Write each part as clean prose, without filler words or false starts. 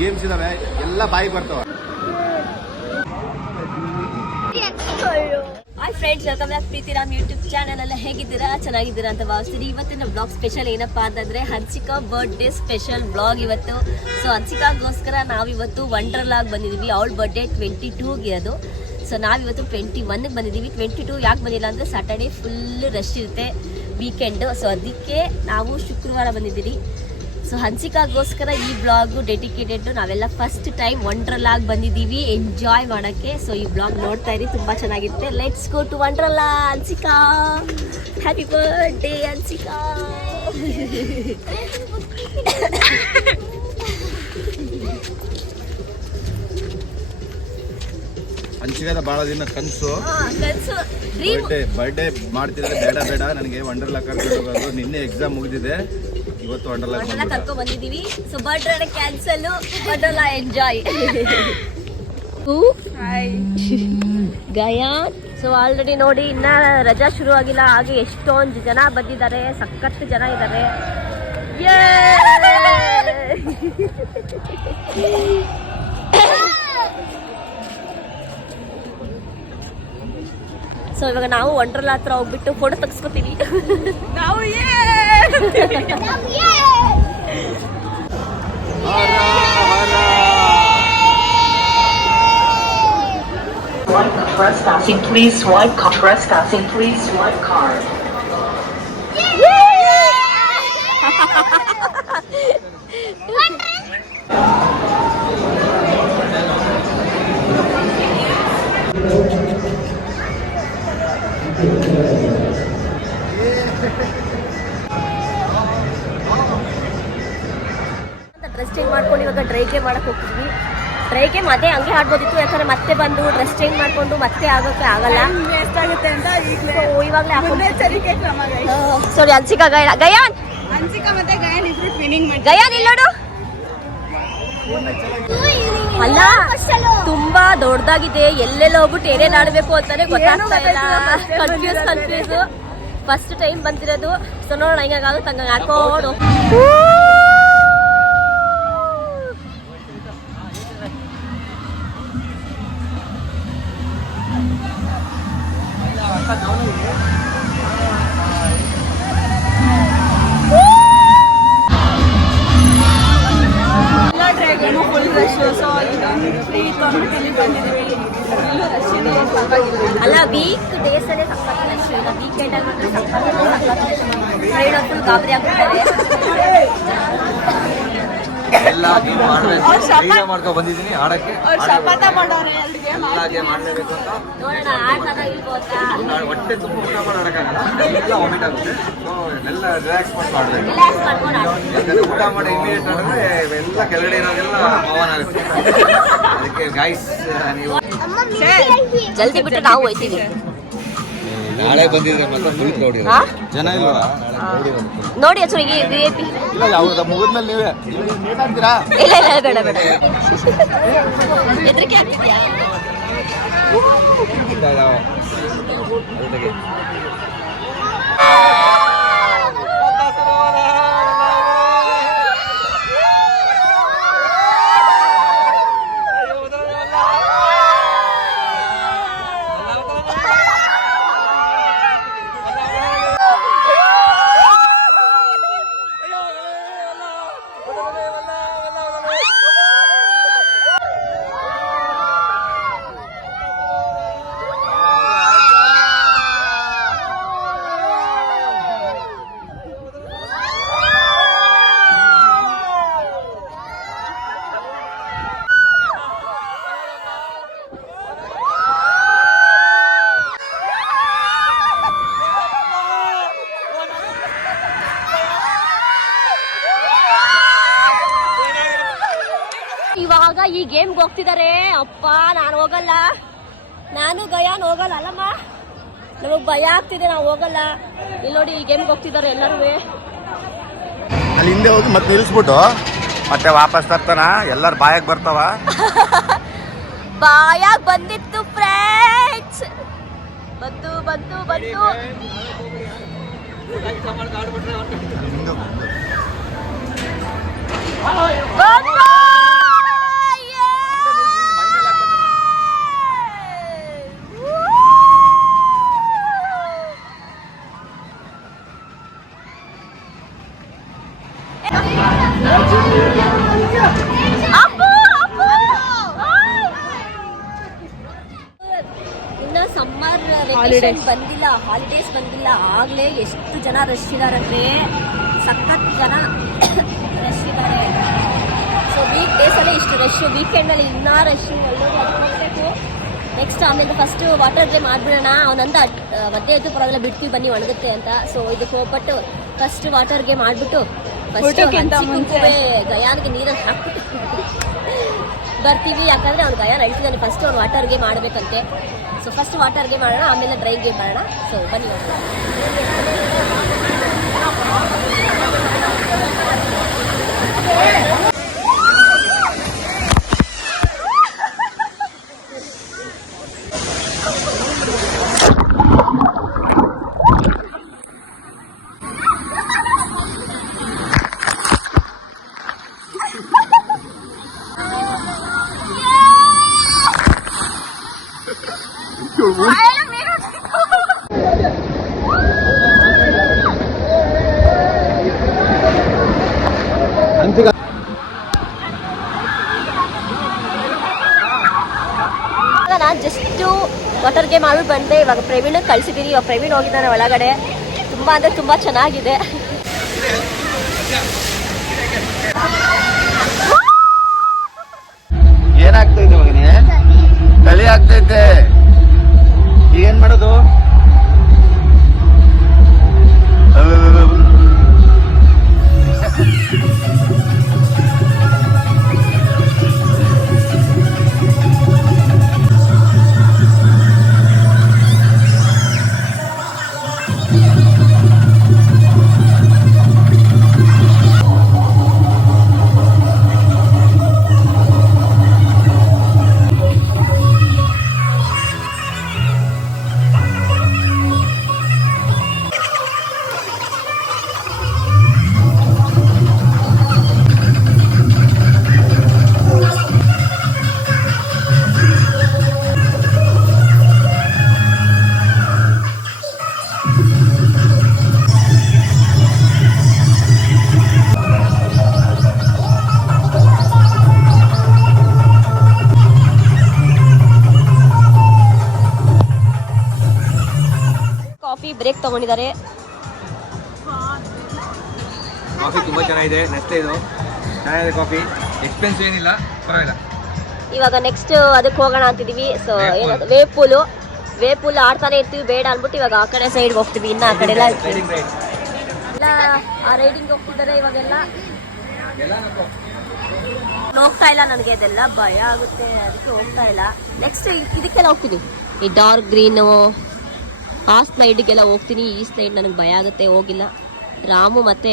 Games ಇದಾವೆ, ಎಲ್ಲ ಬಾಯಿ ಬರ್ತಾವ. Hi friends, welcome back Preethiram YouTube channel. ಎಲ್ಲ ಹೇಗಿದ್ದೀರಾ? ಚೆನ್ನಾಗಿದ್ದೀರಾ ಅಂತ ಭಾವಿಸ್ತೀನಿ. ಇವತ್ತಿನ ಬ್ಲಾಗ್ ಸ್ಪೆಷಲ್ ಏನಪ್ಪಾ ಅಂತಂದ್ರೆ ಹನ್ಸಿಕಾ ಬರ್ತ್ಡೇ ಸ್ಪೆಷಲ್ ಬ್ಲಾಗ್ ಇವತ್ತು. ಸೊ ಹನ್ಸಿಕಾಗೋಸ್ಕರ ನಾವಿವತ್ತು ವಂಡರ್ಲಾಗ್ ಬಂದಿದ್ದೀವಿ. ಅವಳ ಬರ್ತ್ಡೇ 22ಗೆ ಇರೋದು. ಸೊ ನಾವಿವತ್ತು 21ಗೆ ಬಂದಿದ್ದೀವಿ. 22 ಯಾಕೆ ಬಂದಿಲ್ಲ ಅಂದರೆ ಸ್ಯಾಟರ್ಡೇ ಫುಲ್ ರಶ್ ಇರುತ್ತೆ, ವೀಕೆಂಡ್. ಸೊ ಅದಕ್ಕೆ ನಾವು ಶುಕ್ರವಾರ ಬಂದಿದ್ದೀವಿ. ಸೊ ಹನ್ಸಿಕಾಗೋಸ್ಕರ ಈ ಬ್ಲಾಗು ಡೆಡಿಕೇಟೆಡ್. ನಾವೆಲ್ಲ ಫಸ್ಟ್ ಟೈಮ್ ವಂಡರ್ಲಾಗ್ ಬಂದಿದ್ದೀವಿ ಎಂಜಾಯ್ ಮಾಡೋಕ್ಕೆ. ಸೊ ಈ ಬ್ಲಾಗ್ ನೋಡ್ತಾ ಇರಿ, ತುಂಬ ಚೆನ್ನಾಗಿರುತ್ತೆ. Let's go to Wonderla. Hansika, happy birthday Hansika. ಹಂಚಿಗಾದ ಭಾಳ ದಿನ ಕನಸು ಬರ್ಡೇ ಮಾಡ್ತಿದ್ರೆ ಬೇಡ ನನಗೆ ವಂಡರ್ಲಾ ಕರ್ಕೊಂಡು ಹೋಗೋದು. ನಿನ್ನೆ ಎಕ್ಸಾಮ್ ಮುಗಿದಿದೆ, ಇವತ್ತು ವಂಡರ್ಲಾ ಕರ್ಕೊಂಡು ಬಂದಿದ್ದೀವಿ. So birthday cancel, Wonderla enjoy. Gayeon. So already ನೋಡಿ ಇನ್ನ ರಜಾ ಶುರು ಆಗಿಲ್ಲ, ಹಾಗೆ ಎಷ್ಟೊಂದು ಜನ ಬಂದಿದ್ದಾರೆ, ಸಖತ್ ಜನ ಇದ್ದಾರೆ. ಸೊ ಇವಾಗ ನಾವು ವಂಡರ್ಲಾ ಹತ್ರ ಹೋಗ್ಬಿಟ್ಟು ಫೋಟೋ ತೆಗೆಸ್ಕೊತೀವಿ. ನಾವು Trespassing, please swipe card. Trespassing, please swipe card. Dress change ಮಾಡ್ಕೊಂಡು ಇವಾಗ ಡ್ರೈಗೆ ಮಾಡಕ್ಕೆ ಹೋಗ್ತಿದ್ವಿ. ಡ್ರೈಗೆ ಮತ್ತೆ ಹಂಗೆ ಆಡ್ಬೋದಿತ್ತು, ಯಾಕಂದ್ರೆ ಮತ್ತೆ ಬಂದು ಡ್ರೆಸ್ ಚೇಂಜ್ ಮಾಡ್ಕೊಂಡು ಮತ್ತೆ ಆಗೋಕ್ಕೆ ಆಗಲ್ಲ, ವೇಸ್ಟ್ ಆಗುತ್ತೆ ಅಂತ ಇವಾಗಲೇ ಸಾರಿ. ಹನ್ಸಿಕಾ ಗಯಾನ್ ಮತ್ತೆ ಗಯಾನ್ ಇಬ್ರು ಟ್ವಿನ್ನಿಂಗ್ ಮಾಡಿ. ಗಯಾನ್ ಇಲ್ಲಿ ನೋಡು. ಅಲ್ಲ ತುಂಬಾ ದೊಡ್ಡದಾಗಿದೆ, ಎಲ್ಲೆಲ್ಲ ಹೋಗ್ಬಿಟ್ಟು ಏನೇನ್ ಆಡ್ಬೇಕು ಅಂತಾನೆ ಗೊತ್ತಾಗ್ತಾ ಇಲ್ಲ. ಕನ್ಫ್ಯೂಸ್ ಫಸ್ಟ್ ಟೈಮ್ ಬಂದಿರೋದು. ಸೊ ನೋಡೋಣ ಹಿಂಗಾಗುತ್ತೆ ಹಂಗ ಹಾಕೋಡು. ಅಲ್ಲ ವೀಕ್ ಡೇಸ್ ಅಲ್ಲೇ ಸಕ್ಕತ್ ರಶ್, ಈಗ ವೀಕೆಂಡ್ ಅಲ್ಲಿ ಮಾತ್ರ ಸಕ್ಕತ್ ಫ್ರೈಡ್ ಫುಲ್ ಗಾಬರಿ ಆಗ್ಬಿಡ್ತಾರೆ. ಎಲ್ಲ ಗೇಮ್ ಮಾಡ್ಕೊಂಡು ಬಂದಿದ್ದೀನಿ ಆಡಕ್ಕೆ. ಮಾಡ್ಲೇಬೇಕು ಅಂತ ನೋಡೋಣ ಆಡ್ದಾಗ ಇಲ್ಬೋದಾ. ಹೊಟ್ಟೆ ತುಂಬ ಊಟ ಮಾಡಿ ಆಡಕ್ಕಾಗಲ್ಲ, ಎಲ್ಲ ವಾಮಿಟ್ ಆಗುತ್ತೆ. ಸೊ ಎಲ್ಲ ರಿಲ್ಯಾಕ್ಸ್ ಮಾಡ್ಕೊಂಡು ಆಡಬೇಕು. ರಿಲ್ಯಾಕ್ಸ್ ಮಾಡ್ಕೊಂಡು ಆಡ್ಬೇಕು. ಯಾಕಂದ್ರೆ ಊಟ ಮಾಡಿ ಇಮಿಡಿಯೇಟ್ ಆಡಿದ್ರೆ ಎಲ್ಲ ಕೆಳಗಡೆ ಇರೋದೆಲ್ಲ ಪವನ್ ಆಗುತ್ತೆ. ಅದಕ್ಕೆ ಗೈಸ್ ನೀವು ಜಲ್ದಿ ಬಿಟ್ಟು ನಾವು ಹೋಯ್ತೀವಿ. ನಾಳೆ ಬಂದಿದ್ರೆ ಮಾತ್ರ ಫುಲ್ ಕ್ರೌಡ್ ಜನ ಇಲ್ವಾ ನೋಡಿ ಹೆಸರು ಈಗ VIP ಇಲ್ಲ. ಯಾವ್ದು ಮುಗಿದ್ಮೇಲೆ ನೀವೇ ನೀವಂತೀರಾ? ಇಲ್ಲ ಬೇಡ ಹೆದರಿಕೆ ಆಗ್ತಿದ್ಯಾ? ಇವಾಗ ಈ ಗೇಮ್ಗೆ ಹೋಗ್ತಿದ್ದಾರೆ. ಅಪ್ಪ ನಾನು ಹೋಗಲ್ಲ, ನಾನು ಗಯಾನ್ ಹೋಗಲ್ಲ. ಅಲ್ಲಮ್ಮ ನಮಗೆ ಭಯ ಆಗ್ತಿದೆ, ನಾವು ಹೋಗಲ್ಲ. ಇಲ್ಲಿ ನೋಡಿ ಈ ಗೇಮ್ಗೆ ಹೋಗ್ತಿದ್ದಾರೆ ಎಲ್ಲರೂ. ಅಲ್ಲಿ ಹಿಂದೆ ಹೋಗಿ ಮತ್ತೆ ನಿಲ್ಸ್ಬಿಟ್ಟು ಮತ್ತೆ ವಾಪಸ್ ತರ್ತಾನ. ಎಲ್ಲರೂ ಬಾಯಾಗ ಬರ್ತಾವ. ಬಾಯಾಗ ಬಂದಿತ್ತು ಫ್ರೆಂಡ್ಸ್. ಬಂತು ಬಂತು ಬಂತು. ಬಂತು ವೆಕೇಶನ್ ಬಂದಿಲ್ಲ, ಹಾಲಿಡೇಸ್ ಬಂದಿಲ್ಲ, ಆಗ್ಲೇ ಎಷ್ಟು ಜನ ರಶ್ ಇದಾರಂದ್ರೆ ಸಖತ್ ಜನ ರಶ್ ಇದ್ದಾರೆ. ಸೊ ವೀಕ್ ಡೇಸಲ್ಲೇ ಇಷ್ಟು ರಶ್, ವೀಕೆಂಡಲ್ಲಿ ಇನ್ನೂ ರಶ್. ಹೋಗ್ಬೇಕು ನೆಕ್ಸ್ಟ್. ಆಮೇಲೆ ಫಸ್ಟ್ ವಾಟರ್ ಗೇಮ್ ಆಡ್ಬಿಡೋಣ. ಅವನಂದ ಮಧ್ಯೆ ಎದ್ದು ಪರವಾಗಿಲ್ಲ ಬಿಡ್ತೀವಿ ಬನ್ನಿ ಒಣಗುತ್ತೆ ಅಂತ. ಸೊ ಇದಕ್ಕೆ ಹೋಗ್ಬಿಟ್ಟು ಫಸ್ಟ್ ವಾಟರ್ ಗೇಮ್ ಆಡ್ಬಿಟ್ಟು ಫಸ್ಟ್ ಗಯಾನ್ಗೆ ನೀರಲ್ಲಿ ಹಾಕ್ಬಿಟ್ಟು ಬರ್ತೀವಿ. ಯಾಕಂದ್ರೆ ಅವ್ನು ಗಯಾನ್ ಅಳ್ತಿದ್ದಾನೆ, ಫಸ್ಟ್ ಅವ್ನು ವಾಟರ್ ಗೇಮ್ ಆಡಬೇಕಂತೆ. ಸೊ ಫಸ್ಟ್ ವಾಟರ್ ಗೇಮ್ ಮಾಡೋಣ, ಆಮೇಲೆ ಡ್ರೈ ಗೇಮ್ ಮಾಡೋಣ. ಸೊ ಬನ್ನಿ ನಾನು ಜಸ್ಟ್ ವಾಟರ್ ಗೇಮ್ ಮಾಡ್ಬಿಟ್ಟು ಬಂದೆ. ಇವಾಗ ಪ್ರವೀಣ್ ಕಳಿಸಿದ್ದೀನಿ. ಇವಾಗ ಪ್ರವೀಣ್ ಹೋಗಿದ್ದಾನೆ ಒಳಗಡೆ. ತುಂಬ ಅಂದರೆ ತುಂಬ ಚೆನ್ನಾಗಿದೆ. ಏನಾಗ್ತೈತೆ ಮಗನೇ? ಚಳಿ ಆಗ್ತೈತೆ. ಏನ್ ಮಾಡೋದು? ಕಾಫಿ ಬ್ರೇಕ್ ತಗೊಂಡಿದ್ದಾರೆ. ಕಾಫಿ ತುಂಬಾ ಚೆನ್ನಾಗಿದೆ. ನೆಕ್ಸ್ಟ್ ಇದು ಚೆನ್ನಾಗಿದೆ ಕಾಫಿ. ಎಕ್ಸ್ಪೆನ್ಸಿವ್ ಏನಿಲ್ಲ, ಪರವಾಗಿಲ್ಲ. ಇವಾಗ ನೆಕ್ಸ್ಟ್ ಅದಕ್ಕೆ ಹೋಗೋಣ ಅಂತಿದೀವಿ. ಸೊ ಏನದು ವೇವ್ ಪೂಲ್ ಆಡ್ತಾನೆ ಇರ್ತೀವಿ, ಬೇಡ ಅನ್ಬಿಟ್ಟು ಇವಾಗ ಆ ಕಡೆ ಸೈಡ್ ಹೋಗ್ತೀವಿ. ಇನ್ನು ಆ ಕಡೆ ಎಲ್ಲ ಆ ರೈಡಿಂಗ್ ಹೋಗ್ತಿದ್ದಾರೆ. ಇವಾಗೆಲ್ಲ ಹೋಗ್ತಾ ಇಲ್ಲ, ನನಗೆ ಅದೆಲ್ಲ ಭಯ ಆಗುತ್ತೆ, ಅದಕ್ಕೆ ಹೋಗ್ತಾ ಇಲ್ಲ. ನೆಕ್ಸ್ಟ್ ಇದಕ್ಕೆಲ್ಲ ಹೋಗ್ತೀನಿ, ಈ ಡಾರ್ಕ್ ಗ್ರೀನು ಆ ಸ್ಲೈಡ್ಗೆಲ್ಲ ಹೋಗ್ತೀನಿ. ಈ ಸ್ಲೈಡ್ ನನಗೆ ಭಯ ಆಗುತ್ತೆ, ಹೋಗಿಲ್ಲ. ರಾಮು ಮತ್ತು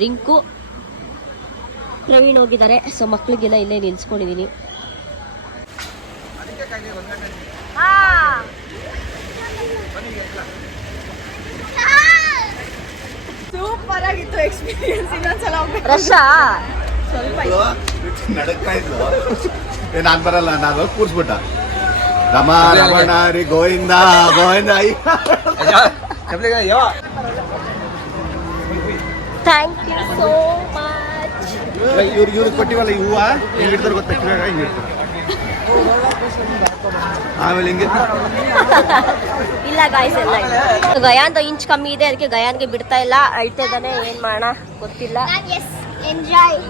ರಿಂಕು ಪ್ರವೀಣ್ ಹೋಗಿದ್ದಾರೆ. ಸೊ ಮಕ್ಕಳಿಗೆಲ್ಲ ಇಲ್ಲೇ ನಿಲ್ಸ್ಕೊಂಡಿದ್ದೀನಿ. ಸೂಪರ್ ಆಗಿತ್ತು ಎಕ್ಸ್ಪೀರಿಯನ್ಸ್. ಇನ್ನೊಂದ್ಸಲ ಹೋಗ್ಬೇಕು. ರಶಾ ನಡಕ್ತಾ ಇದ್ಲು. ನಾನ್ ಬರಲ್ಲ, ನಾನು ಕೂರ್ಸ್ಬಿಟ್ಟ. ರಮ ರಮಣ ರೀ Govinda Govinda. Thank you so much. ಇವ್ರಿಗೆ ಕೊಟ್ಟಿವಲ್ಲ ಈ ಹೂವ ಹಿಂಗ್ ಇಡ್ತಾರೆ ಗೊತ್ತಾ? ಕಿವ್ಯಾಗ ಹಿಂಗ್ ಇಡ್ತಾರೆ, ಆಮೇಲೆ ಹಿಂಗೆ. ಇಲ್ಲ ಗಾಯ್ಸ್, ಎಲ್ಲ ಇಲ್ಲ. ಗಯಾನ್ದು ಇಂಚ್ ಕಮ್ಮಿ ಇದೆ, ಅದಕ್ಕೆ ಗಯಾನ್ಗೆ ಬಿಡ್ತಾ ಇಲ್ಲ. ಅಳ್ತಾ ಇದ್ದಾನೆ, ಏನ್ ಮಾಡೋಣ ಗೊತ್ತಿಲ್ಲ. ಎಂಜಾಯ್.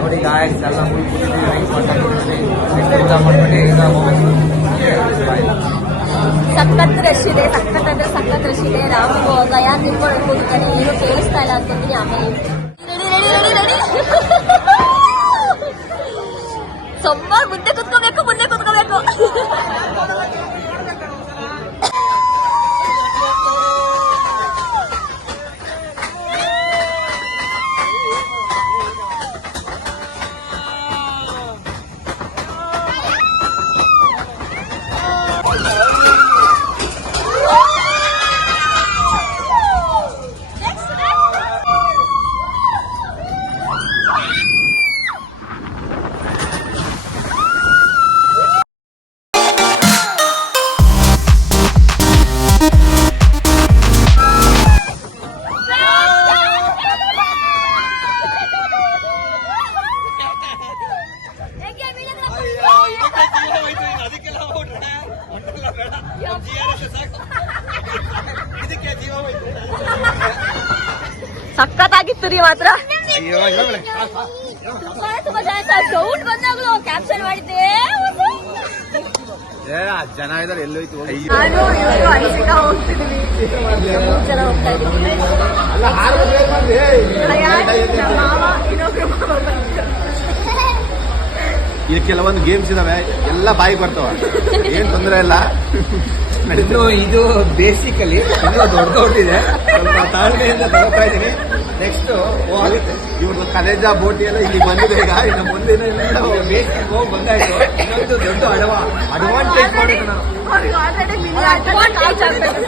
ನೋಡಿ ಗಾಯ್ಸ್, ಎಲ್ಲ ಫುಲ್ ಕೂತಿದ್ದೀವಿ, ರೈಸ್ ಮಾಡ್ಕೊಂಡಿದ್ದೀವಿ. ಸಖತ್ ರಶ್ ಇದೆ, ಸಖತ್ ಅಂದ್ರೆ ಸಖತ್ ರಶ್ ಇದೆ. ರಾಮು ಗಯಾನ್ ನಿಂತ್ಕೊಂಡು ಕೂತಿದ್ದಾನೆ, ಏನು ಕೇಳಿಸ್ತಾ ಇಲ್ಲ ಅನ್ಕೊಂತೀನಿ. ಆಮೇಲೆ ಸ್ವಲ್ಪ ಮುಂದೆ ಕುತ್ಕೋಬೇಕು. ಸಖತ್ತಾಗಿತ್ತು ರೀ ಮಾತ್ರ. ಅಯ್ಯೋ ಇವಾಗಲೇ ತುಂಬಾ ಸೌಂಡ್ ಬಂದಾಗ್ಲೂ ಕ್ಯಾಪ್ಚರ್ ಮಾಡಿದ್ದೆ. ಜನ ಇದಾರೆ ಎಲ್ಲೋಯ್ತು ಹೋಗಿ. ನಾನು ಇವರು ಹಂಚಿಕಾ ಹೋಗ್ತಿದ್ವಿ. ಜನ ಹೋಗ್ತಾ ಇದೀವಿ. ನಮ್ಮ ಮಾವ ಇನ್ನೊಬ್ರು ಮಾವ ಬಂದಿದ್ರು. ಇಲ್ಲಿ ಕೆಲವೊಂದು ಗೇಮ್ಸ್ ಇದಾವೆ, ಎಲ್ಲ ಬಾಯಿಗೆ ಬರ್ತಾವ, ಏನ್ ತೊಂದರೆ ಇಲ್ಲ. ಇನ್ನು ಇದು ಬೇಸಿಕಲಿ ಇನ್ನೂ ದೊಡ್ಡದಿದೆ, ಸ್ವಲ್ಪ ತಾಳ್ಮೆಯಿಂದ ತಗೋತಾ ಇದೀನಿ. ನೆಕ್ಸ್ಟ್ ಇವ್ರದ್ದು ಕಲೇಜಾ ಬೋಟಿ ಎಲ್ಲ ಇಲ್ಲಿ ಬಂದಿದೆ. ಈಗ ಇನ್ನು ಮುಂದಿನ ಬೇಸಿಗೆ ಹೋಗಿ ಬಂದಾಯ್ತು. ಇನ್ನೊಂದು ದೊಡ್ಡ ಅಡ್ವಾಂಟೇಜ್ ಮಾಡಿದ್ದು ನಾನು. ಅವ್ರಿಗೆ ಆಲ್ರೆಡಿ ಬಿಲ್ Advantage ಆಗ್ಬೇಕು.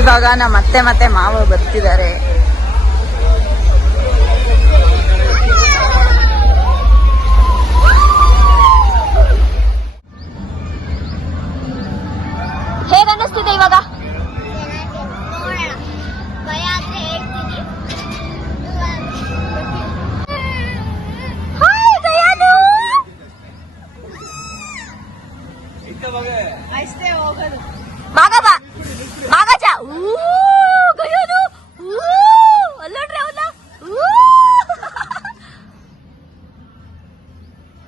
ಇವಾಗ ನಮ್ಮ ಮತ್ತೆ ಮಾವ ಬರ್ತಿದ್ದಾರೆ. ಹೇಗ ಅನ್ನಿಸ್ತಿದೆ ಇವಾಗ? ಅಷ್ಟೇ ಹೋಗೋದು. ಮಾಗಬ ಮಾಗಜ ಗಯೋದು ಅಲ್ಲೋಡ್ರಿ ಅವಲ್ಲ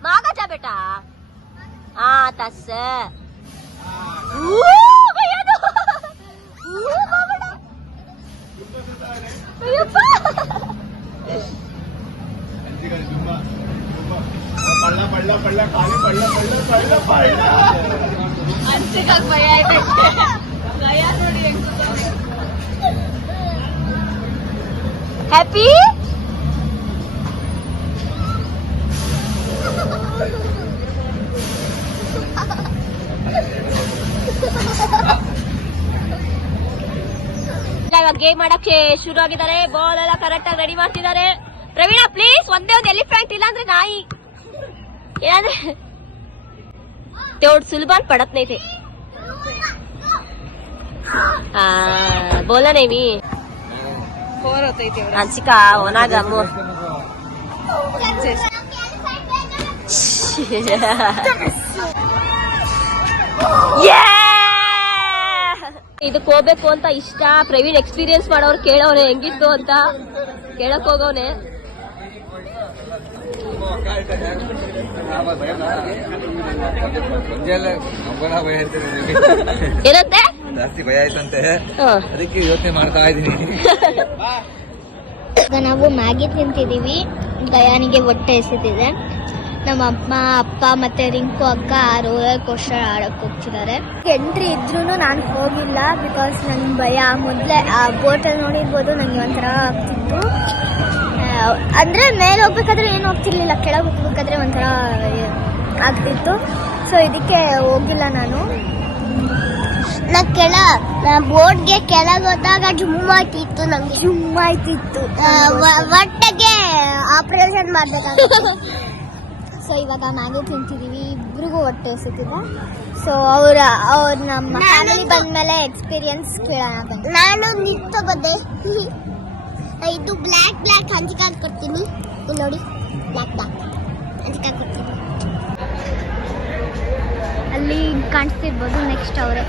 ಮಾಗಜ ಬೇಟಾ. ಹಾ ತಸ್ ಗಯೋದು ಪಳ್ಳ ಪಳ್ಳ ಪಳ್ಳ ಖಾಲಿ ಪಳ್ಳ ಪಳ್ಳ ಪಳ್ಳ ಪಳ್ಳ. ಹಂಚಿಕಾಗ್ ಭಯ ಆಯ್ತು. ಭಯ ನೋಡಿ ಹೆಂಗ್ ಹ್ಯಾಪಿ ಇವಾಗ ಗೇಮ್ ಮಾಡಕ್ಕೆ ಶುರು ಆಗಿದ್ದಾರೆ. ಬಾಲ್ ಎಲ್ಲ ಕರೆಕ್ಟ್ ಆಗಿ ರೆಡಿ ಮಾಡ್ತಿದ್ದಾರೆ. ಪ್ರವೀಣ ಪ್ಲೀಸ್ ಒಂದೇ ಒಂದು ಎಲಿಫೆಂಟ್ ಇಲ್ಲಾಂದ್ರೆ ನಾಯಿ ಏನಂದ್ರೆ तेवढ सुलभान पडत नाही ते. बोला नाही मी. ಬೋರ್ ಹೋತೈತಿ ಇವ್ರು. ಹಂಚಿಕಾ ಒನಾಗ ಇದಕ್ಕೆ ಹೋಗ್ಬೇಕು ಅಂತ ಇಷ್ಟ. ಪ್ರವೀಣ್ ಎಕ್ಸ್ಪೀರಿಯನ್ಸ್ ಮಾಡೋರು ಕೇಳೋನೆ ಹೆಂಗಿತ್ತು ಅಂತ ಕೇಳಕ್ ಹೋಗವ್ನೆ. ಏನಂತೆ ಜಾಸ್ತಿ ಭಯ ಆಯ್ತಂತೆ, ಅದಕ್ಕೆ ಯೋಚನೆ ಮಾಡ್ತಾ ಇದೀನಿ. ಈಗ ನಾವು ಮ್ಯಾಗಿ ತಿಂತಿದೀವಿ. ಗಯಾನಿಗೆ ಹೊಟ್ಟೆ ಎಸಿತಿದೆ. ನಮ್ಮ ಅಮ್ಮ ಅಪ್ಪ ಮತ್ತೆ ರಿಂಕು ಅಕ್ಕ ರೋಲರ್ ಕೋಸ್ಟರ್ ಆಡಕ್ ಹೋಗ್ತಿದ್ದಾರೆ. ಎಂಟ್ರಿ ಇದ್ರೂ ನಾನು ಹೋಗಿಲ್ಲ, ಬಿಕಾಸ್ ನನ್ ಭಯ. ಮೊದಲೇ ಆ ಬೋಟಲ್ಲಿ ನೋಡಿರ್ಬೋದು, ನಂಗೆ ಒಂಥರ ಆಗ್ತಿತ್ತು. ಅಂದ್ರೆ ಮೇಲೆ ಹೋಗ್ಬೇಕಾದ್ರೆ ಏನು ಹೋಗ್ತಿರ್ಲಿಲ್ಲ, ಕೆಳಗೆ ಹೋಗ್ಬೇಕಾದ್ರೆ ಒಂಥರ ಆಗ್ತಿತ್ತು. ಸೊ ಇದಕ್ಕೆ ಹೋಗಿಲ್ಲ ನಾನು. ಬೋಟ್ಗೆ ಕೆಳಗೆ ಹೋದಾಗ ಜುಮ್ ಆಯ್ತಿತ್ತು, ನಂಗೆ ಜುಮ್ ಆಯ್ತಿತ್ತು. ಹೊಟ್ಟೆಗೆ ಆಪರೇಷನ್ ಮಾಡ್ಬೇಕಾಗಿತ್ತು. ಸೊ ಇವಾಗ ಮ್ಯಾಗಿ ತಿಂತಿದೀವಿ, ಇಬ್ರಿಗೂ ಹೊಟ್ಟೆ ಎಸಿತಿದೆ. ಸೊ ಅವ್ರ ನಮ್ಮ ಫ್ಯಾಮಿಲಿ ಬಂದ್ಮೇಲೆ ಎಕ್ಸ್ಪೀರಿಯನ್ಸ್ ಕೇಳೋಣ ಬಂದು. ನಾನು ನಿಂತು ಬಂದೆ. ಇದು ಬ್ಲ್ಯಾಕ್ ಹಂಚಿಕಾಗಿ ಕೊಡ್ತೀನಿ. ಇಲ್ಲಿ ನೋಡಿ, ಬ್ಲ್ಯಾಕ್ ಹಂಚಿಕಾಗಿ ಕೊಡ್ತೀನಿ. ಅಲ್ಲಿ ಕಾಣಿಸ್ತಿರ್ಬೋದು, ನೆಕ್ಸ್ಟ್ ಅವರೇ.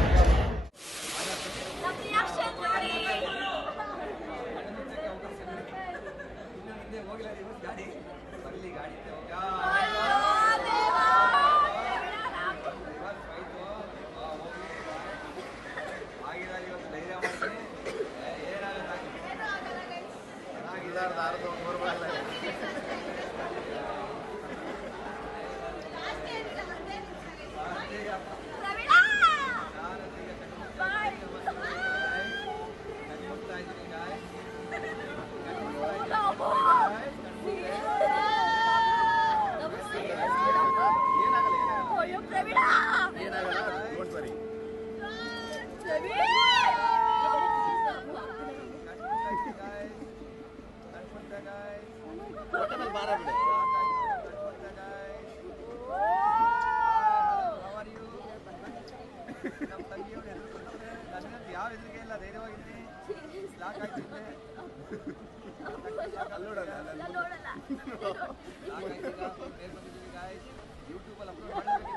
ಯೂಟ್ಯೂಬಲ್ಲಿ ಅಪ್ಲೋಡ್ ಮಾಡಬೇಕು.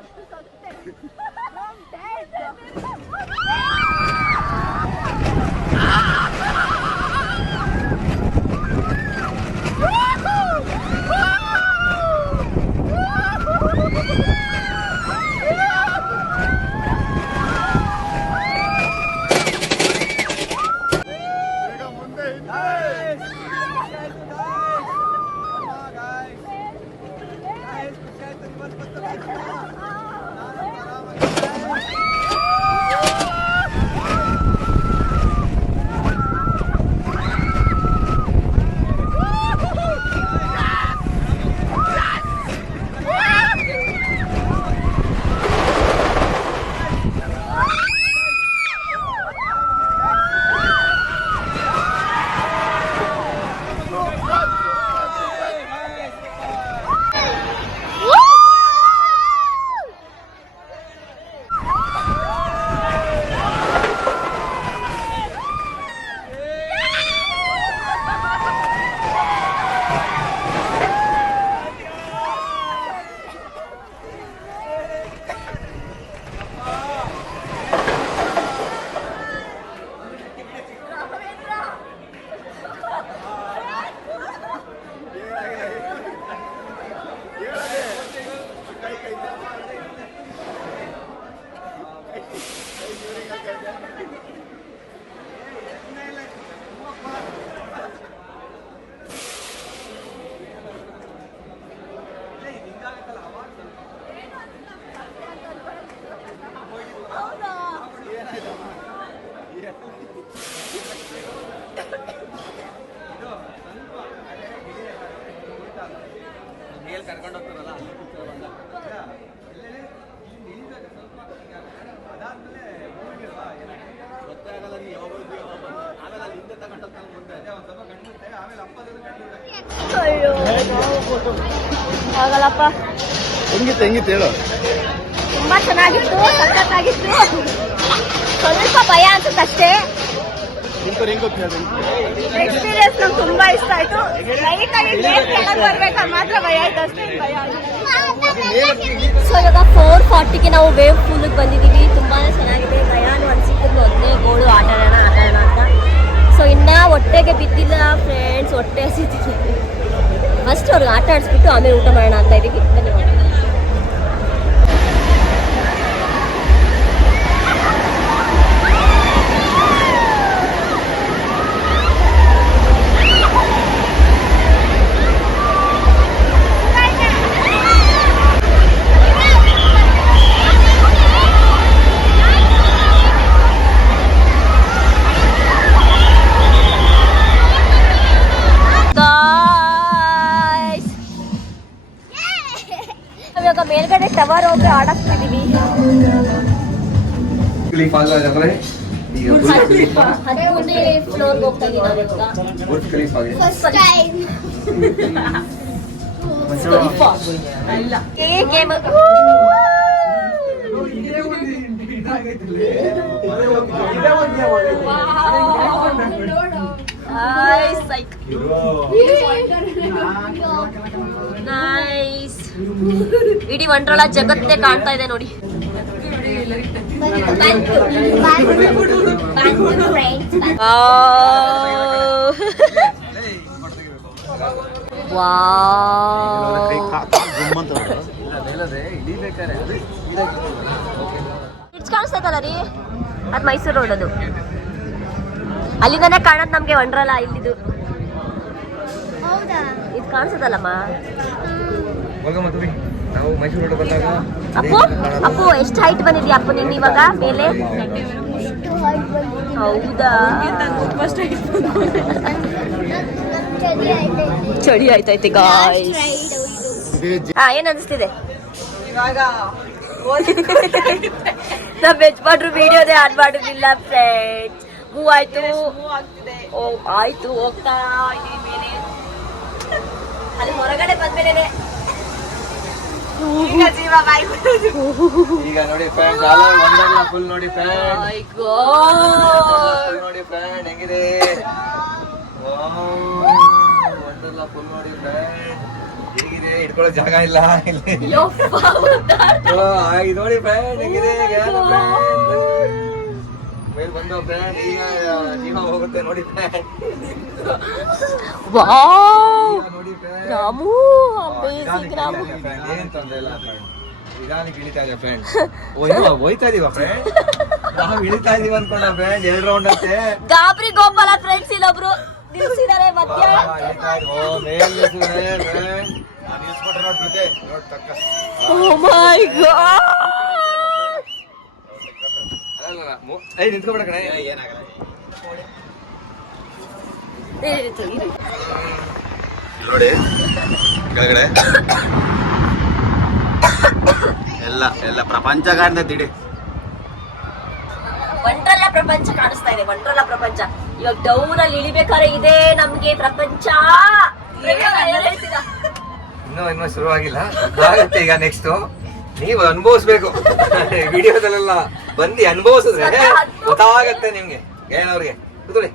ಕರ್ಕೊಂಡು ಹೋಗ್ತಾರಲ್ಲ ಅದಾದ್ಮೇಲೆ ಗೊತ್ತೇ ಆಗಲ್ಲ ನೀವು ಆಮೇಲೆ ಅಲ್ಲಿ ಹಿಂದೆ ತಗೊಂಡು ಮುಂದೆ ಒಂದು ಸ್ವಲ್ಪ ಕಂಡುತ್ತೆ ಆಮೇಲೆ ಅಪ್ಪದಲ್ಲಿ ಆಗಲ್ಲಪ್ಪ. ಹೆಂಗಿತ್ತು ಹೇಳು. ತುಂಬಾ ಚೆನ್ನಾಗಿತ್ತು, ಸಖತ್ತಾಗಿತ್ತು. ಸ್ವಲ್ಪ ಭಯ ಅನ್ಸುತ್ತಷ್ಟೇ. ಎಕ್ಸ್ಪೀರಿಯನ್ಸ್ ನಂಗೆ ತುಂಬಾ ಇಷ್ಟ ಆಯ್ತು. ಲೈಟ್ ಆಗಿ ಕೆಳಗೆ ಬರ್ಬೇಕಾದ್ರೆ ಮಾತ್ರ ಭಯ ಆಯ್ತು ಅಷ್ಟೇ, ಭಯ ಆಗಿಲ್ಲ. ಸೊ ಇವಾಗ 4:40ಗೆ ನಾವು ವೇವ್ ಪೂಲ್ಗೆ ಬಂದಿದ್ದೀವಿ. ತುಂಬಾನೇ ಚೆನ್ನಾಗಿದೆ. ಭಯಾನು ಅನ್ಸಿದ್ದು ಒಂದೇ ಗೋಳು ಆಟ ಆಡೋಣ ಅಂತ. ಸೊ ಇನ್ನ ಹೊಟ್ಟೆಗೆ ಬಿದ್ದಿಲ್ಲ ಫ್ರೆಂಡ್ಸ್, ಹೊಟ್ಟೆ ಹಸಿತಿದೆ. ಫಸ್ಟ್ ಅವ್ರಿಗೆ ಆಟ ಆಡಿಸ್ಬಿಟ್ಟು ಆಮೇಲೆ ಊಟ ಮಾಡೋಣ ಅಂತ ಇದೀವಿ. ಧನ್ಯವಾದ. ಇವಾಗ ಮೇಲ್ಗಡೆ ಟವರ್ ಹೋಗಿ ಆಡಕ್ತಿದೀವಿ. 13ನೇ ಫ್ಲೋರ್ಗೆ ಹೋಗ್ತಾ ಇದೀವಿ ನಾವು ಇವಾಗ. Game nice. ಇಡೀ ವಂಡರ್ಲಾ ಜಗತ್ತೇ ಕಾಣ್ತಾ ಇದೆ ನೋಡಿ. ಕಾಣಿಸ್ತೈತಲ್ಲ ರೀ, ಅದು ಮೈಸೂರು ರೋಡ್. ಅದು ಅಲ್ಲಿಂದಾನೆ ಕಾಣತ್ ನಮ್ಗೆ ವಂಡರ್ಲಾ. ಇಲ್ಲಿದು ಇದು ಕಾಣಿಸ್ತದಲ್ಲಮ್ಮ. ನಾವು ಮೈಸೂರು ರೋಡ್ ಬಂದಾಗ ಅಪ್ಪು ಅಪ್ಪು ಎಷ್ಟು ಹೈಟ್ ಬಂದಿದ್ಯಾ ಅಪ್ಪು ನೀನು ಇವಾಗ ಮೇಲೆ? ಹೌದಾ, ಚಳಿ ಆಯ್ತೈತೆ ಗಾಯ್ಸ್. ಏನ್ ಅನಿಸ್ತಿದೆ ಇವಾಗ? ನಾವ್ ವೆಜ್ ಮಾಡ್ರು ವಿಡಿಯೋದೇ ಆನ್ ಮಾಡುದಿಲ್ಲ ಫ್ರೆಂಡ್ಸ್. ಮೂವ್ ಆಯ್ತು. ಓ ಆಯ್ತು, ಹೋಗ್ತಾ ಇದೀವಿ ಮೇಲೆ. ಅಲ್ಲಿ ಹೊರಗಡೆ ಬಂದ್ಮೇಲೆ ಈಗ ಜೀವ ಬಾಯ್ ಈಗ ನೋಡಿ ಫ್ರೆಂಡ್ಸ್, ವಂಡರ್ಲಾ ಫುಲ್ ನೋಡಿ ಫ್ರೆಂಡ್ಸ್, ನೋಡಿ ಫ್ರೆಂಡ್ ಹೆಂಗಿದೆ. ವಂಡರ್ಲಾ ಫುಲ್ ನೋಡಿ ಫ್ರೆಂಡ್. ಹೇಗಿದೆ? ಇಟ್ಕೊಳ್ಳೋ ಜಾಗ ಇಲ್ಲ ಇಲ್ಲಿ. ಇದು ನೋಡಿ ಫ್ರೆಂಡ್ ಹೇಗಿದೆ ಮೇಲೆ ಬಂದು ಫ್ರೆಂಡ್. ಈಗ ಜೀವ ಹೋಗುತ್ತೆ ನೋಡಿ ಫ್ರೆಂಡ್. ನೋಡಿ ಫ್ರೆಂಡ್ ಏನ್ ತೊಂದ್ರೆ ಇಲ್ಲ ಫ್ರೆಂಡ್. ನಿಧಾನಕ್ಕೆ ಇಳಿತಾ ಇದೆ ಫ್ರೆಂಡ್. ಹೋಯ್ತಾ ಇದೀವ ಫ್ರೆಂಡ್. ನಾವು ಇಳಿತಾ ಇದೀವಿ ಅನ್ಕೊಂಡ ಫ್ರೆಂಡ್. 2 ರೌಂಡ್ ಅಂತೆ. ಗಾಬರಿ ಗೋಪಾಲ ಫ್ರೆಂಡ್ಸ್ ಇಲ್ಲೊಬ್ರು ನಿಲ್ಸಿದ್ದಾರೆ ಮಧ್ಯ. Oh my God. ನಿಂತ್ಕೊಬೇಡ ಕಣೆ. ನೋಡಿ ಕೆಳಗಡೆ ಎಲ್ಲ ಎಲ್ಲ ಪ್ರಪಂಚ ಕಾಣ್ತೈತಿ ಇಡೀ. ವಂಡರ್ಲಾ ಪ್ರಪಂಚ ಕಾಣಿಸ್ತಾ ಇದೆ. ವಂಡರ್ಲಾ ಪ್ರಪಂಚ. ಇವಾಗ ಡೌನ್ ಅಲ್ಲಿ ಇಳಿಬೇಕಾದ್ರೆ ಇದೆ ನಮ್ಗೆ ಪ್ರಪಂಚ. ಇನ್ನೂ ಶುರುವಾಗಿಲ್ಲ. ಆಗುತ್ತೆ ಈಗ ನೆಕ್ಸ್ಟ್. ನೀವು ಅನುಭವಿಸ್ಬೇಕು. ವಿಡಿಯೋದಲ್ಲೆಲ್ಲ ಬಂದು ಅನುಭವಿಸಿದ್ರೆ ಗೊತ್ತಾಗತ್ತೆ ನಿಮ್ಗೆ. ಏನವ್ರಿಗೆ ಕೂತ್ಕೊಳ್ಳಿ.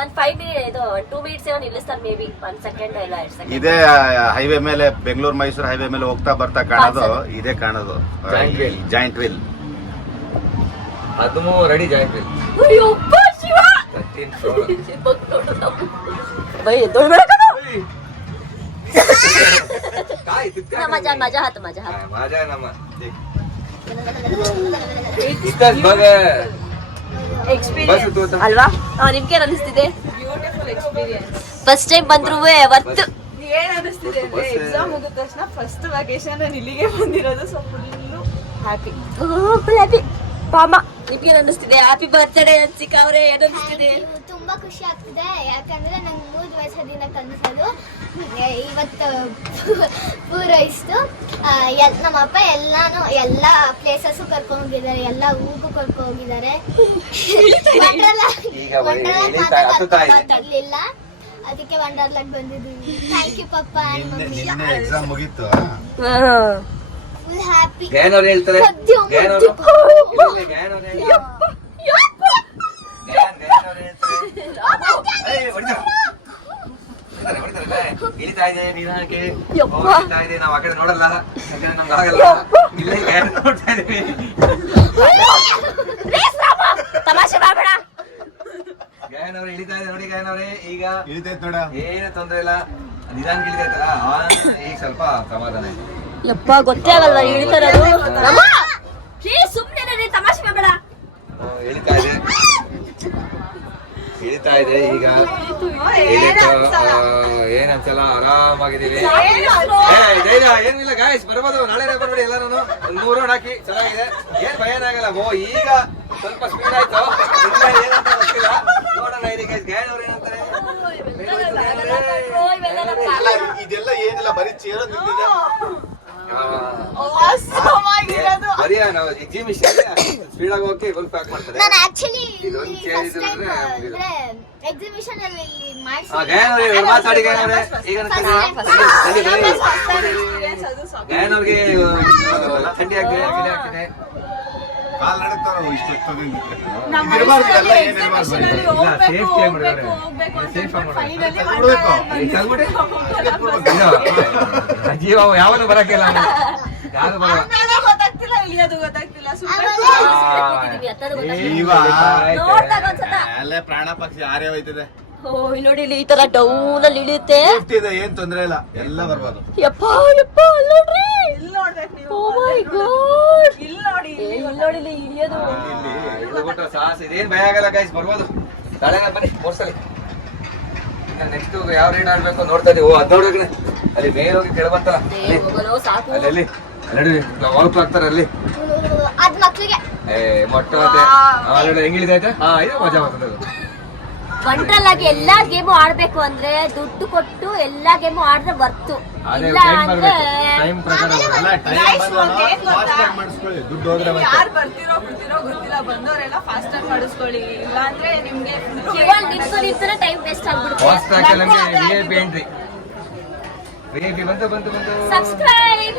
ಒಂದ್ 5 ಮಿನಿಟ್ ಇದು 2 ಮಿನಿಟ್ಸ್ ಏನೋ ನಿಲ್ಲಿಸ್ತಾರೆ ಮೇ ಬಿ. 1 ಸೆಕೆಂಡ್ ಇಲ್ಲ 2 ಸೆಕೆಂಡ್. ಇದೇ ಹೈವೇ ಮೇಲೆ ಬೆಂಗಳೂರು ಮೈಸೂರು ಹೈವೇ ಮೇಲೆ ಹೋಗ್ತಾ ಬರ್ತಾ ಕಾಣೋದು ಇದೇ ಕಾಣೋದು giant wheel. 13 ready giant wheel. Ayyappa Shiva. 13 floor. Bye ದೊಡ್ಡ ಮಜಾ ಮಜಾ ಹತ್ತು ಮಜಾ ಹತ್ತು. ಮಜಾ ನಮ್ಮ ಎಕ್ಸ್ಪೀರಿಯನ್ಸ್ ಅಲ್ವಾ? ನಿಮ್ಗೆ ಅನಿಸ್ತಿದೆ? Beautiful experience. ಫಸ್ಟ್ ಟೈಮ್ ಬಂದ್ರು ವರ್ತ್. ಏನ್ ಅನಿಸ್ತಿದೆ ಅಂದ್ರೆ ಎಕ್ಸಾಮ್ ಮುಗಿದ ತಕ್ಷಣ ಫಸ್ಟ್ ವೆಕೇಶನ್ ನಾನು ಇಲ್ಲಿಗೆ ಬಂದಿರೋದು. So full happy. ಹ್ಯಾಪಿ ಪಾಮ. ನಿಮ್ಗೆ ಅನಿಸ್ತಿದೆ? ಹ್ಯಾಪಿ ಬರ್ತ್ಡೇ ಅನ್ಸಿಕಾ ಅವ್ರೆ. ಏನ್ ಅನಿಸ್ತಿದೆ? ತುಂಬಾ ಖುಷಿ ಆಗ್ತಿದೆ. ಯಾಕಂದ್ರೆ ನಂಗೆ 3 ವರ್ಷದ ದಿನ ಕನಸದು ಇವತ್ತು ಪೂರೈಸ್ತು. ನಮ್ಮ ಅಪ್ಪ ಎಲ್ಲ ಪ್ಲೇಸಸ್ ಕರ್ಕೊಂಡು ಹೋಗಿದ್ದಾರೆ. ಎಲ್ಲ ಊರಿಗೂ ಕರ್ಕೊಂಡು ಹೋಗಿದ್ದಾರೆ. ಮಾತಾಡ್ಲಿಲ್ಲ, ಅದಕ್ಕೆ ವಂಡರ್ಲಾಗ್ ಬಂದಿದ್ದೀವಿ. Thank you papa and mummy. Exam ಮುಗೀತು. Full happy. ಗ್ಯಾನವ್ರು ಹೇಳ್ತಾರೆ. ಇಳಿತಾ ಇದೆ ನಿಧಾನಕ್ಕೆ. ಹೋಗ್ತಾ ಇದೆ. ನಾವು ಆ ಕಡೆ ನೋಡಲ್ಲ, ಯಾಕಂದ್ರೆ ನಮ್ಗೆ ಆಗಲ್ಲ. ಇಲ್ಲೇ ಗ್ಯಾನ್ ನೋಡ್ತಾ ಇದೀವಿ. ತಮಾಷೆ ಮಾಡಬೇಡ. ಗ್ಯಾನ್ ಅವ್ರೆ ಇಳಿತಾ ಇದೆ ನೋಡಿ. ಗ್ಯಾನ್ ಅವ್ರೆ ಈಗ ಇಳಿತೈತ್ ನೋಡ. ಏನು ತೊಂದ್ರೆ ಇಲ್ಲ. ನಿಧಾನಕ್ಕೆ ಇಳಿತೈತಲ್ಲ ಈಗ ಸ್ವಲ್ಪ ಸಮಾಧಾನ ಇದೆ. ಯಪ್ಪ ಗೊತ್ತೇ ಆಗಲ್ಲ ಇಳಿತಾರದು. ಪ್ಲೀಸ್ ಸುಮ್ಮನೆ ತಮಾಷೆ ಮಾಡಬೇಡ. ಇಳಿತಾ ಇದೆ ಈಗ. ಏನ್ ಅನ್ಸಲ್ಲ, ಆರಾಮಾಗಿದ್ದೀವಿ. ಏನಿಲ್ಲ ಗಾಯ್ಸ್, ಬರ್ಬೋದು. ನಾಳೆ ಬರ್ಬೇಡಿ ಎಲ್ಲಾನು. 100 ರೌಂಡ್ ಹಾಕಿ ಚೆನ್ನಾಗಿದೆ. ಏನ್ ಭಯನ ಆಗಲ್ಲ. ಈಗ ಸ್ವಲ್ಪ ಸ್ಪೀಡ್ ಆಯ್ತು. ಏನಂತ ಗೊತ್ತಿಲ್ಲ, ನೋಡೋಣ. ಇದೆ ಗೈಸ್. ಗ್ಯಾನ್ ಅವ್ರು ಏನಂತಾರೆ? ಇದೆಲ್ಲ ಏನಿಲ್ಲ, ಬರೀ ಚೇರ್ ನಿಂತಿದೆ. ಬರೀ ನಾವು ಎಕ್ಸಿಬಿಷನ್ ಸ್ಪೀಡ್ ಆಗಿ ಹೋಗಿ ಫುಲ್ ಪ್ಯಾಕ್ ಮಾಡ್ತಾರೆ. ನಾನು ಆಕ್ಚುಲಿ ಇದೊಂದು ಚೇಂಜ್ ಇದ್ರೆ ಎಕ್ಸಿಬಿಷನ್ ಅಲ್ಲಿ ಮಾಡಿಸಿ ಮಾತಾಡಿ. ಗ್ಯಾನ್ ಅವ್ರೆ ಈಗ ಗ್ಯಾನ್ ಅವ್ರಿಗೆ ಥಂಡಿ ಆಗ್ತಿದೆ. ಕಾಲ್ ನಡುತ್ತಾರ ಇಷ್ಟು ಜೀವ ಯಾವನು ಬರಕ್ಕಿಲ್ಲ. ಯಾರು ಬರಲ್ಲ. ಗೊತ್ತಾಗ್ತಿಲ್ಲ, ಇಳಿಯೋದು ಗೊತ್ತಾಗ್ತಿಲ್ಲ. ಅಲ್ಲೇ ಪ್ರಾಣ ಪಕ್ಷಿ ಹಾರೇ ಹೋಯ್ತದೆ. ನೋಡಿ ಇಲ್ಲಿ ಈ ತರ ಡೌನ್ ಅಲ್ಲಿ ಇಳಿಯುತ್ತೆ. ಏನ್ ತೊಂದ್ರೆ ಇಲ್ಲ, ಎಲ್ಲ ಬರ್ಬೋದು. ಯಪ್ಪ ಯಪ್ಪ ನೋಡ್ರಿ. ಇಲ್ಲಿ ನೋಡ್ಬೇಕು ನೀವು. ಓ ಮೈ ಗಾಡ್. ಇಲ್ಲಿ ನೋಡಿ, ಇಲ್ಲಿ ನೋಡಿ ಇಲ್ಲಿ ಇಳಿಯೋದು. ಇಳಿದ್ಬಿಟ್ಟು ಸಾಹಸ. ಇದೇನ್ ಭಯ ಆಗಲ್ಲ ಗೈಸ್, ಬರ್ಬೋದು. ನಾಳೆನ ಬನ್ನಿ ಓಡ್ಸಲಿ. ನೆಕ್ಸ್ಟ್ ಯಾವ ರೈಡ್ ಆಡ್ಬೇಕು ನೋಡ್ತಾ ಇದೀವಿ. ಅದ್ ನೋಡ್ಬೇಕನೆ ಅಲ್ಲಿ ಮೇಲೆ ಹೋಗಿ ಕೆಳಬಂತಲ್ಲ ಸಾಕು. ಅಲ್ಲಿ ಅಲ್ಲಿ ವಾಲ್ಕ್ ಹಾಕ್ತಾರೆ ಅಲ್ಲಿ. ಅದ್ ಮಕ್ಳಿಗೆ ಮೊಟ್ಟ ಆಲ್ರೆಡಿ ಹೆಂಗಿಳಿದೈತೆ. ಇದು ಮಜಾ ಬರ್ತದೆ. ವಂಡರ್ಲಾಗೆ ಎಲ್ಲಾ ಗೇಮು ಆಡ್ಬೇಕು ಅಂದ್ರೆ ದುಡ್ಡು ಕೊಟ್ಟು ಎಲ್ಲಾ ಗೇಮು ಆಡಿದ್ರೆ ಬರ್ತು. ಇಲ್ಲ ಅಂದ್ರೆ ಯಾರು ಬರ್ತಿರೋ ಬಿಡ್ತಿರೋ ಗೊತ್ತಿಲ್ಲ. ಬಂದವರೆಲ್ಲ ಫಾಸ್ಟ್ ಆಗಿ ಮಾಡಿಸ್ಕೊಳ್ಳಿ. ಇಲ್ಲ ಅಂದ್ರೆ ನಿಮ್ಗೆ ನಿಂತರೆ ಟೈಮ್ ವೇಸ್ಟ್ ಆಗ್ಬಿಡುತ್ತೆ. ಫಾಸ್ಟ್ ಆಗಿ ನಮಗೆ ವಿಐಪಿ ಎಂಟ್ರಿ. ವಿಐಪಿ ಬಂತು. ಸಬ್ಸ್ಕ್ರೈಬ್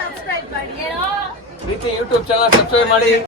ಸಬ್ಸ್ಕ್ರೈಬ್ ಮಾಡಿ. ಪ್ರೀತಿ ಯೂಟ್ಯೂಬ್ ಚಾನಲ್ ಸಬ್ಸ್ಕ್ರೈಬ್ ಮಾಡಿ.